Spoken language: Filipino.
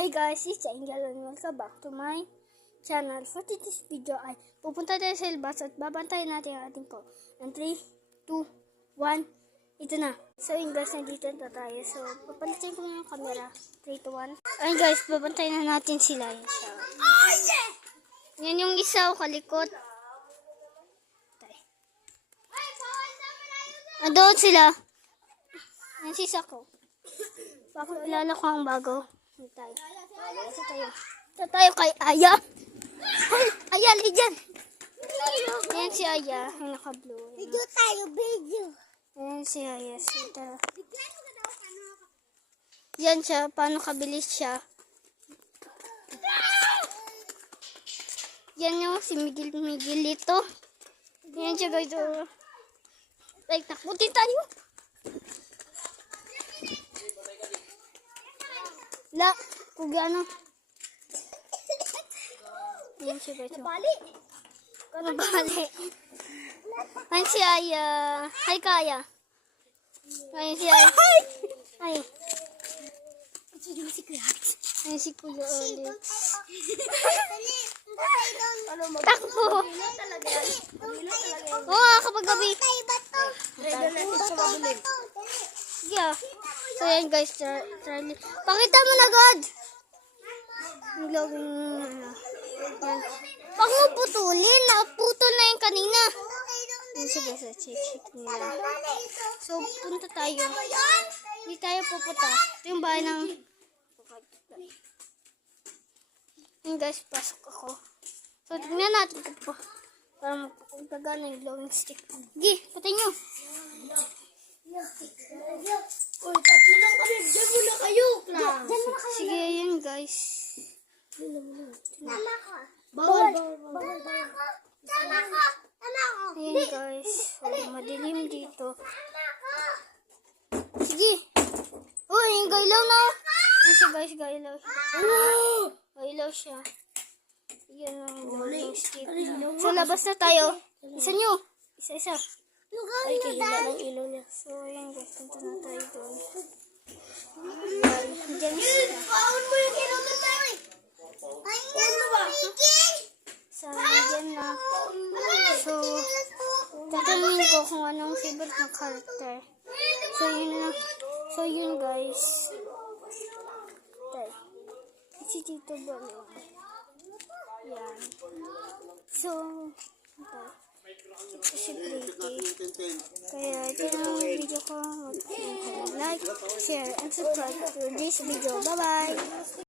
Hey guys, it's Angel and welcome back to my channel. For today's video ay pupunta tayo sa ilbas at babantayan natin ang ating po. And 3, 2, 1, ito na. So yun guys, nandito na tayo. So papalitin ko yung camera. 3, 2, 1. Ayun guys, babantayan na natin sila. Yan siya. Yan yung isa o kalikot. Andoon sila. Yan si Sako. Bakit ilala ko ang bago? Tayo. Ito tayo kay Aya. Aya, lijan. Ayan si Aya. Yung naka-blue. Video tayo, video. Ayan si Aya. Yan siya. Paano kabilis siya. Yan yung si Miguel ito. Yan siya guys. Like, nakutin tayo. La, kung ano. Yan siya guys. Nabali. Nabali. Ayan si Aya. Hi Kaya. Ayan si Aya. Ay. Ayan si Kuya ulit. Takbo. Oo, kapag gabi. Yeah. So yan guys, Charlie. Pakita mo na God. Ang glowing yan. Pag mo putulin, naputol na yung kanina. Yan siya guys, check nila. So punta tayo. Hindi tayo pupunta. Ito yung bahay ng... Yan guys, pasok ako. So tingnan natin ito po. Para magpagana yung glowing stick. Sige, patay nyo. Uy, tatlo lang kami. Diyan muna kayo. Sige, yan guys. Tama ko. Bawal. Tama ko. Ayan guys. So, madilim dito. Sige. Uy, yung gailaw na. Yan siya guys, gailaw siya. Gailaw siya. Yan ang glowing stick. So, labas na tayo. Isa nyo. Isa. Ay, kahila ng ilaw niya. So, ayan guys, punta na tayo doon. Diyan siya. Paon mo yung ilaw na tayo eh. Ay, ano ba? Sa diyan na. So, tatanungin ko kung anong favorite ng character. So, yun guys. Tayo. Si Tito Balong. Yan. So, tayo. Ito si Pretty. Kaya ito na ang video ko. Like, share, and subscribe to this video. Bye-bye!